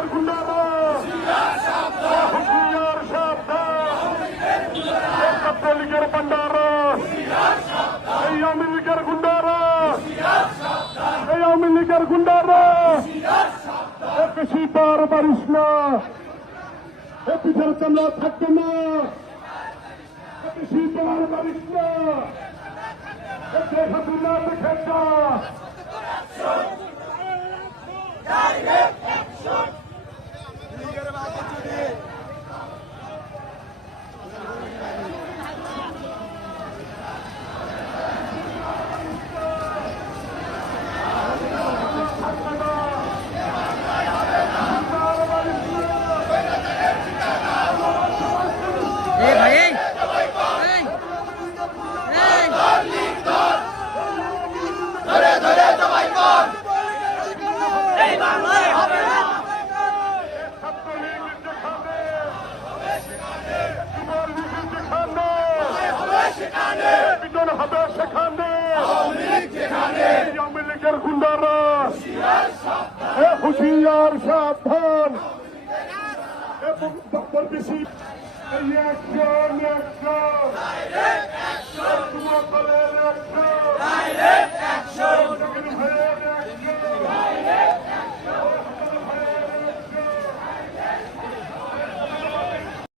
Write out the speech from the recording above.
লীগের গুন্ডারা হুঁশিয়ার সাবধান, ছাত্র লীগের পান্ডারা, এই আওয়ামী লীগের গুন্ডারা, এই আওয়ামী লীগের গুন্ডারা বেশি পার পারিস না, এ পিঠের চামড়া থাকবে না, বেশি পার পারিস না, হাতুল্লাহ দেখে না। গুন্ডারা হুঁশিয়ার সাবধান, এবং বলতেছি একজন